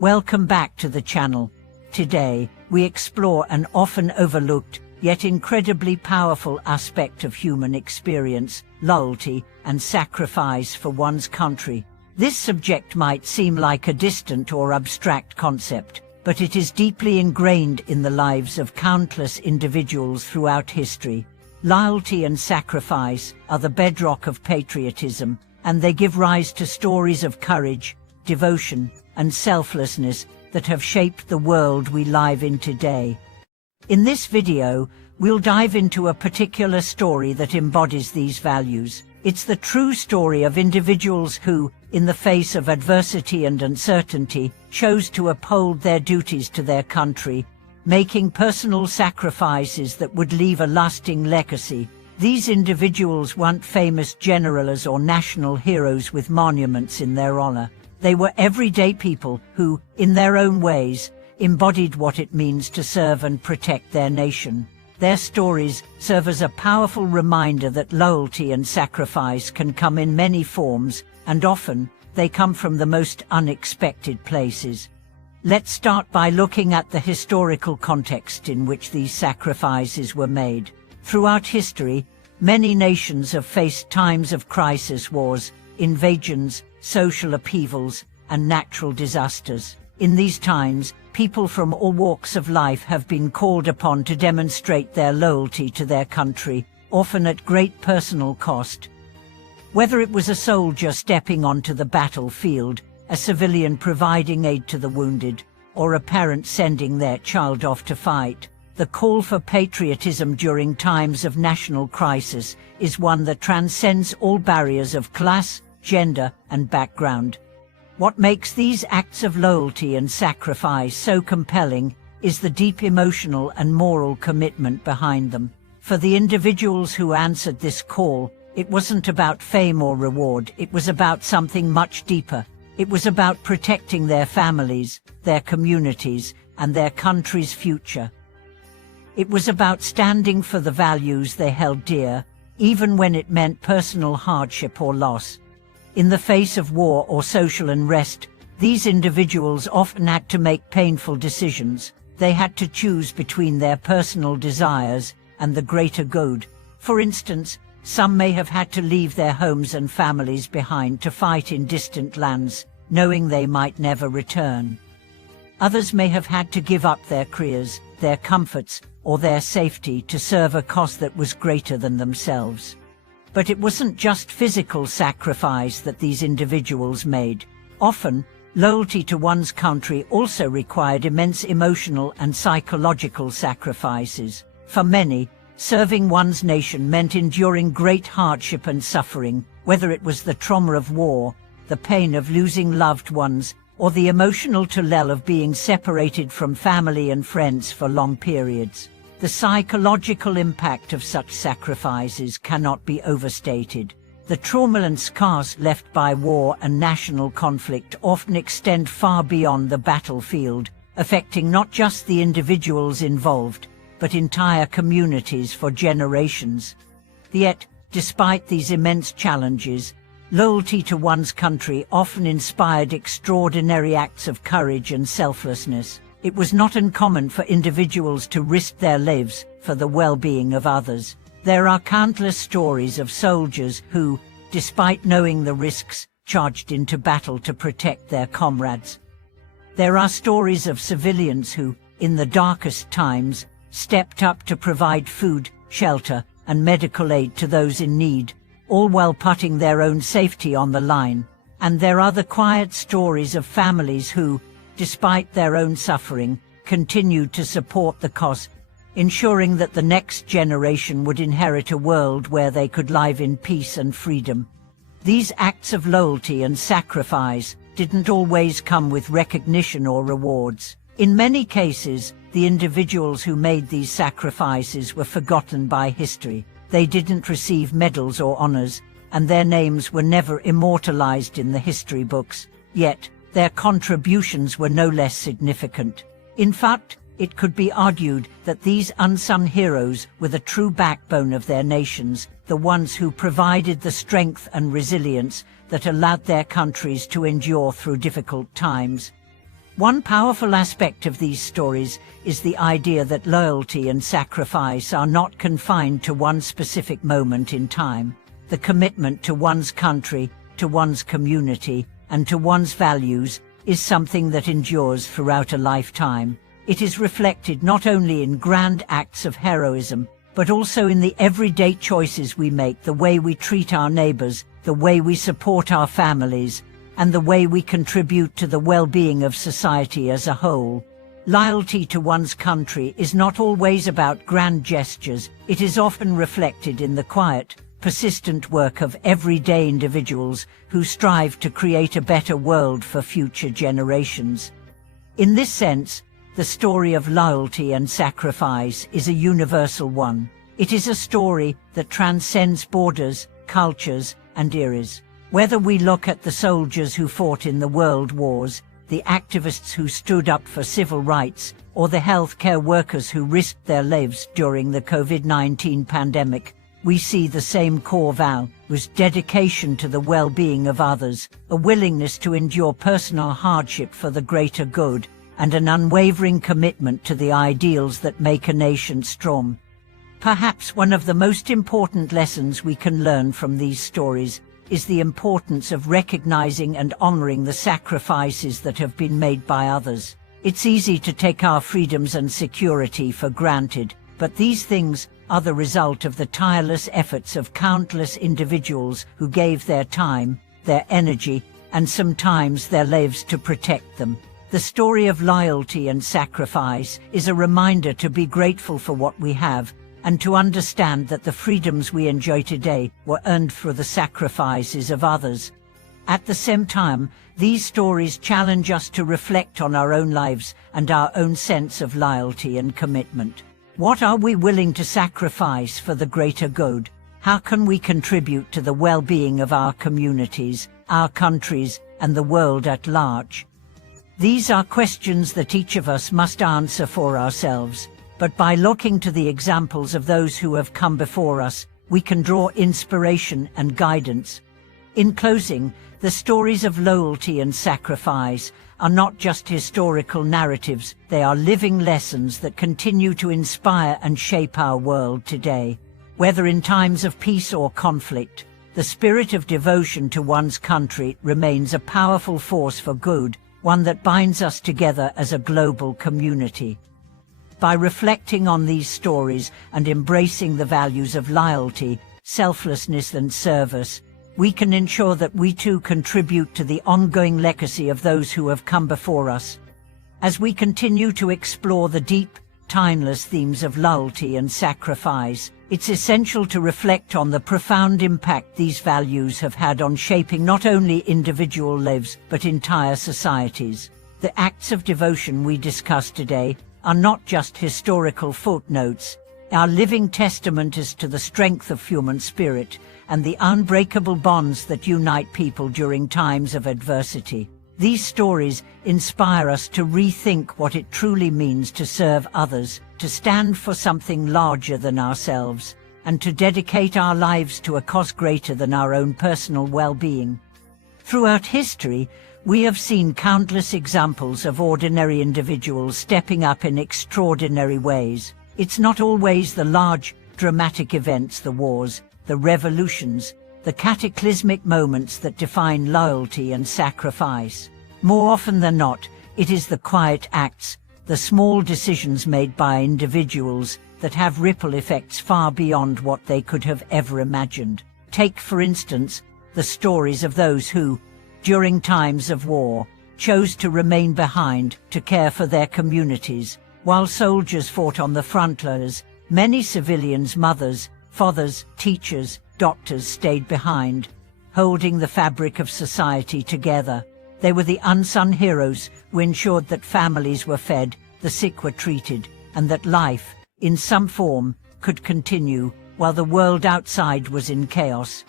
Welcome back to the channel. Today, we explore an often overlooked, yet incredibly powerful aspect of human experience: loyalty and sacrifice for one's country. This subject might seem like a distant or abstract concept, but it is deeply ingrained in the lives of countless individuals throughout history. Loyalty and sacrifice are the bedrock of patriotism, and they give rise to stories of courage, devotion, and selflessness that have shaped the world we live in today. In this video, we'll dive into a particular story that embodies these values. It's the true story of individuals who, in the face of adversity and uncertainty, chose to uphold their duties to their country, making personal sacrifices that would leave a lasting legacy. These individuals weren't famous generals or national heroes with monuments in their honor. They were everyday people who, in their own ways, embodied what it means to serve and protect their nation. Their stories serve as a powerful reminder that loyalty and sacrifice can come in many forms, and often, they come from the most unexpected places. Let's start by looking at the historical context in which these sacrifices were made. Throughout history, many nations have faced times of crisis, wars, invasions, social upheavals, and natural disasters. In these times, people from all walks of life have been called upon to demonstrate their loyalty to their country, often at great personal cost. Whether it was a soldier stepping onto the battlefield, a civilian providing aid to the wounded, or a parent sending their child off to fight, the call for patriotism during times of national crisis is one that transcends all barriers of class, gender, and background. What makes these acts of loyalty and sacrifice so compelling is the deep emotional and moral commitment behind them. For the individuals who answered this call, it wasn't about fame or reward. It was about something much deeper. It was about protecting their families, their communities, and their country's future. It was about standing for the values they held dear, even when it meant personal hardship or loss. In the face of war or social unrest, these individuals often had to make painful decisions. They had to choose between their personal desires and the greater good. For instance, some may have had to leave their homes and families behind to fight in distant lands, knowing they might never return. Others may have had to give up their careers, their comforts, or their safety to serve a cause that was greater than themselves. But it wasn't just physical sacrifice that these individuals made. Often, loyalty to one's country also required immense emotional and psychological sacrifices. For many, serving one's nation meant enduring great hardship and suffering, whether it was the trauma of war, the pain of losing loved ones, or the emotional toll of being separated from family and friends for long periods. The psychological impact of such sacrifices cannot be overstated. The trauma and scars left by war and national conflict often extend far beyond the battlefield, affecting not just the individuals involved, but entire communities for generations. Yet, despite these immense challenges, loyalty to one's country often inspired extraordinary acts of courage and selflessness. It was not uncommon for individuals to risk their lives for the well-being of others. There are countless stories of soldiers who, despite knowing the risks, charged into battle to protect their comrades. There are stories of civilians who, in the darkest times, stepped up to provide food, shelter, and medical aid to those in need, all while putting their own safety on the line. And there are the quiet stories of families who, despite their own suffering, continued to support the cause, ensuring that the next generation would inherit a world where they could live in peace and freedom. These acts of loyalty and sacrifice didn't always come with recognition or rewards. In many cases, the individuals who made these sacrifices were forgotten by history. They didn't receive medals or honors, and their names were never immortalized in the history books. Yet, their contributions were no less significant. In fact, it could be argued that these unsung heroes were the true backbone of their nations, the ones who provided the strength and resilience that allowed their countries to endure through difficult times. One powerful aspect of these stories is the idea that loyalty and sacrifice are not confined to one specific moment in time. The commitment to one's country, to one's community, and to one's values is something that endures throughout a lifetime. It is reflected not only in grand acts of heroism, but also in the everyday choices we make, the way we treat our neighbors, the way we support our families, and the way we contribute to the well-being of society as a whole. Loyalty to one's country is not always about grand gestures. It is often reflected in the quiet, persistent work of everyday individuals who strive to create a better world for future generations. In this sense, the story of loyalty and sacrifice is a universal one. It is a story that transcends borders, cultures, and eras. Whether we look at the soldiers who fought in the world wars, the activists who stood up for civil rights, or the healthcare workers who risked their lives during the COVID-19 pandemic, we see the same core values: dedication to the well-being of others, a willingness to endure personal hardship for the greater good, and an unwavering commitment to the ideals that make a nation strong. Perhaps one of the most important lessons we can learn from these stories is the importance of recognizing and honoring the sacrifices that have been made by others. It's easy to take our freedoms and security for granted, but these things are the result of the tireless efforts of countless individuals who gave their time, their energy, and sometimes their lives to protect them. The story of loyalty and sacrifice is a reminder to be grateful for what we have, and to understand that the freedoms we enjoy today were earned through the sacrifices of others. At the same time, these stories challenge us to reflect on our own lives and our own sense of loyalty and commitment. What are we willing to sacrifice for the greater good? How can we contribute to the well-being of our communities, our countries, and the world at large? These are questions that each of us must answer for ourselves. But by looking to the examples of those who have come before us, we can draw inspiration and guidance. In closing, the stories of loyalty and sacrifice are not just historical narratives, they are living lessons that continue to inspire and shape our world today. Whether in times of peace or conflict, the spirit of devotion to one's country remains a powerful force for good, one that binds us together as a global community. By reflecting on these stories and embracing the values of loyalty, selflessness and service, we can ensure that we too contribute to the ongoing legacy of those who have come before us. As we continue to explore the deep, timeless themes of loyalty and sacrifice, it's essential to reflect on the profound impact these values have had on shaping not only individual lives but entire societies. The acts of devotion we discussed today are not just historical footnotes. Our living testament is to the strength of human spirit and the unbreakable bonds that unite people during times of adversity. These stories inspire us to rethink what it truly means to serve others, to stand for something larger than ourselves, and to dedicate our lives to a cause greater than our own personal well-being. Throughout history, we have seen countless examples of ordinary individuals stepping up in extraordinary ways. It's not always the large, dramatic events, the wars, the revolutions, the cataclysmic moments that define loyalty and sacrifice. More often than not, it is the quiet acts, the small decisions made by individuals that have ripple effects far beyond what they could have ever imagined. Take, for instance, the stories of those who, during times of war, chose to remain behind to care for their communities. While soldiers fought on the front lines, many civilians, mothers, fathers, teachers, doctors stayed behind, holding the fabric of society together. They were the unsung heroes who ensured that families were fed, the sick were treated, and that life, in some form, could continue while the world outside was in chaos.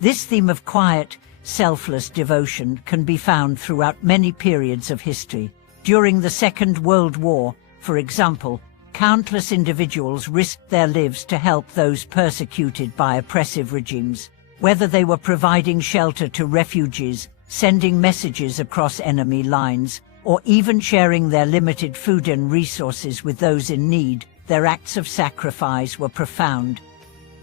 This theme of quiet, selfless devotion can be found throughout many periods of history. During the Second World War, for example, countless individuals risked their lives to help those persecuted by oppressive regimes. Whether they were providing shelter to refugees, sending messages across enemy lines, or even sharing their limited food and resources with those in need, their acts of sacrifice were profound.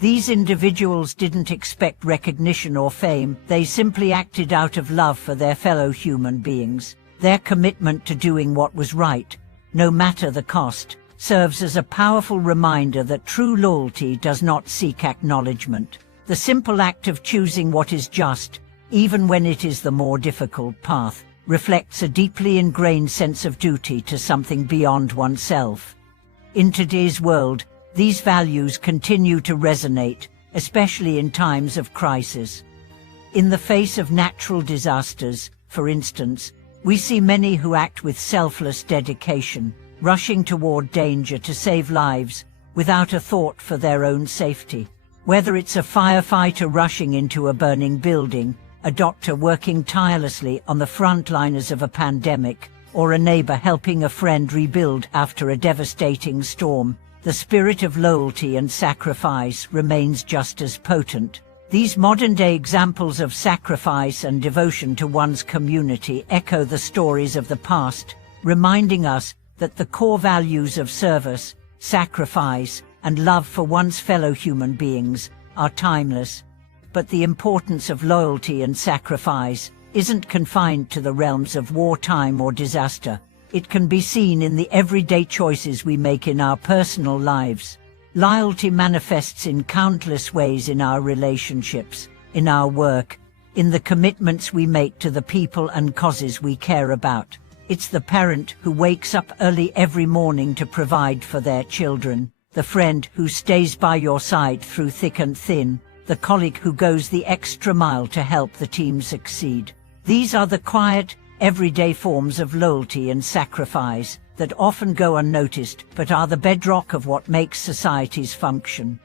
These individuals didn't expect recognition or fame, they simply acted out of love for their fellow human beings. Their commitment to doing what was right, no matter the cost, serves as a powerful reminder that true loyalty does not seek acknowledgement. The simple act of choosing what is just, even when it is the more difficult path, reflects a deeply ingrained sense of duty to something beyond oneself. In today's world, these values continue to resonate, especially in times of crisis. In the face of natural disasters, for instance, we see many who act with selfless dedication, rushing toward danger to save lives, without a thought for their own safety. Whether it's a firefighter rushing into a burning building, a doctor working tirelessly on the front liners of a pandemic, or a neighbor helping a friend rebuild after a devastating storm, the spirit of loyalty and sacrifice remains just as potent. These modern-day examples of sacrifice and devotion to one's community echo the stories of the past, reminding us that the core values of service, sacrifice, and love for one's fellow human beings are timeless. But the importance of loyalty and sacrifice isn't confined to the realms of wartime or disaster. It can be seen in the everyday choices we make in our personal lives. Loyalty manifests in countless ways in our relationships, in our work, in the commitments we make to the people and causes we care about. It's the parent who wakes up early every morning to provide for their children, the friend who stays by your side through thick and thin, the colleague who goes the extra mile to help the team succeed. These are the quiet, everyday forms of loyalty and sacrifice that often go unnoticed but are the bedrock of what makes societies function.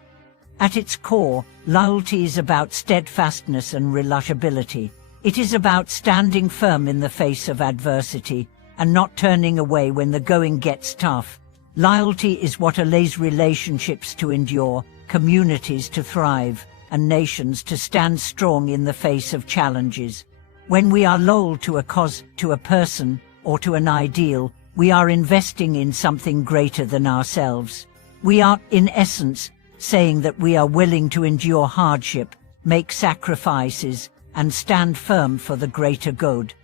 At its core, loyalty is about steadfastness and reliability. It is about standing firm in the face of adversity and not turning away when the going gets tough. Loyalty is what allows relationships to endure, communities to thrive, and nations to stand strong in the face of challenges. When we are loyal to a cause, to a person, or to an ideal, we are investing in something greater than ourselves. We are, in essence, saying that we are willing to endure hardship, make sacrifices, and stand firm for the greater good.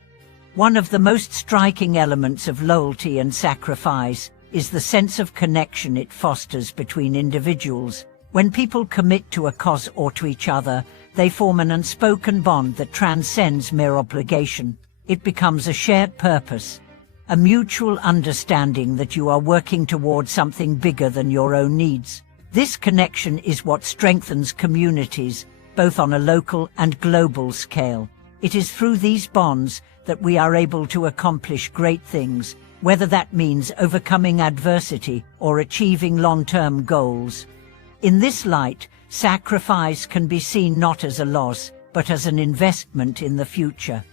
One of the most striking elements of loyalty and sacrifice is the sense of connection it fosters between individuals. When people commit to a cause or to each other, they form an unspoken bond that transcends mere obligation. It becomes a shared purpose, a mutual understanding that you are working toward something bigger than your own needs. This connection is what strengthens communities, both on a local and global scale. It is through these bonds that we are able to accomplish great things, whether that means overcoming adversity or achieving long-term goals. In this light, sacrifice can be seen not as a loss, but as an investment in the future.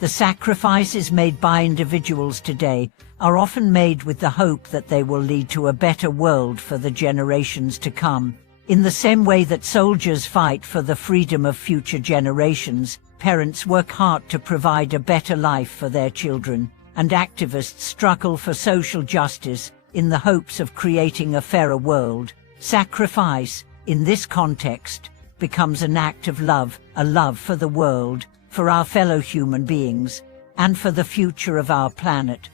The sacrifices made by individuals today are often made with the hope that they will lead to a better world for the generations to come. In the same way that soldiers fight for the freedom of future generations, parents work hard to provide a better life for their children, and activists struggle for social justice in the hopes of creating a fairer world. Sacrifice, in this context, becomes an act of love, a love for the world, for our fellow human beings, and for the future of our planet.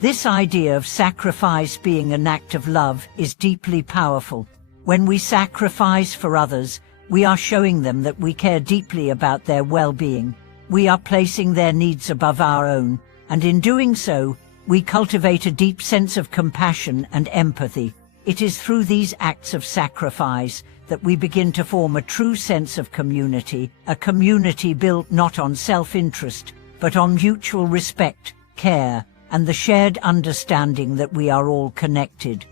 This idea of sacrifice being an act of love is deeply powerful. When we sacrifice for others, we are showing them that we care deeply about their well-being. We are placing their needs above our own, and in doing so, we cultivate a deep sense of compassion and empathy. It is through these acts of sacrifice that we begin to form a true sense of community, a community built not on self-interest, but on mutual respect, care, and the shared understanding that we are all connected.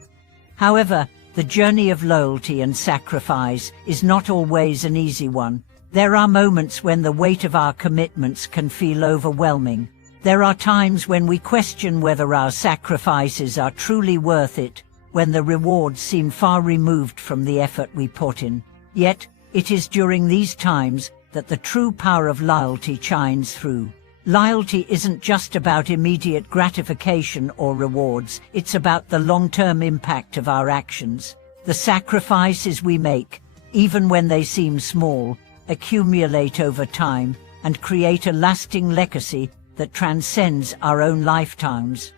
However, the journey of loyalty and sacrifice is not always an easy one. There are moments when the weight of our commitments can feel overwhelming. There are times when we question whether our sacrifices are truly worth it, when the rewards seem far removed from the effort we put in. Yet, it is during these times that the true power of loyalty shines through. Loyalty isn't just about immediate gratification or rewards, it's about the long-term impact of our actions. The sacrifices we make, even when they seem small, accumulate over time and create a lasting legacy that transcends our own lifetimes.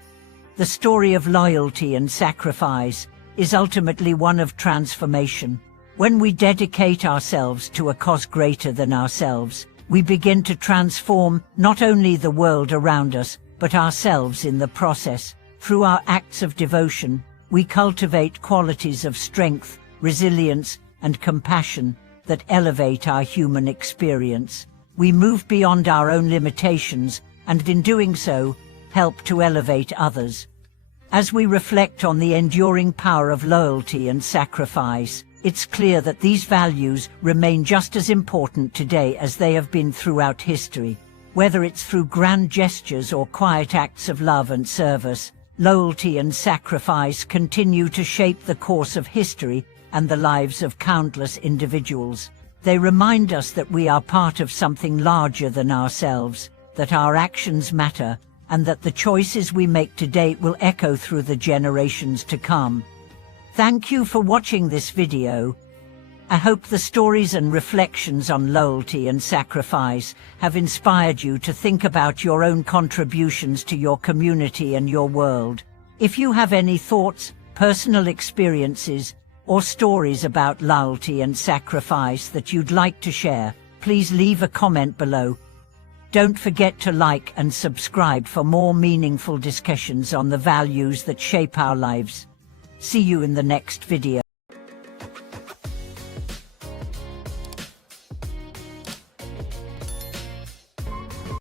The story of loyalty and sacrifice is ultimately one of transformation. When we dedicate ourselves to a cause greater than ourselves, we begin to transform not only the world around us, but ourselves in the process. Through our acts of devotion, we cultivate qualities of strength, resilience, and compassion that elevate our human experience. We move beyond our own limitations, and in doing so, help to elevate others. As we reflect on the enduring power of loyalty and sacrifice, it's clear that these values remain just as important today as they have been throughout history. Whether it's through grand gestures or quiet acts of love and service, loyalty and sacrifice continue to shape the course of history and the lives of countless individuals. They remind us that we are part of something larger than ourselves, that our actions matter, and that the choices we make today will echo through the generations to come. Thank you for watching this video. I hope the stories and reflections on loyalty and sacrifice have inspired you to think about your own contributions to your community and your world. If you have any thoughts, personal experiences, or stories about loyalty and sacrifice that you'd like to share, please leave a comment below. Don't forget to like and subscribe for more meaningful discussions on the values that shape our lives. See you in the next video.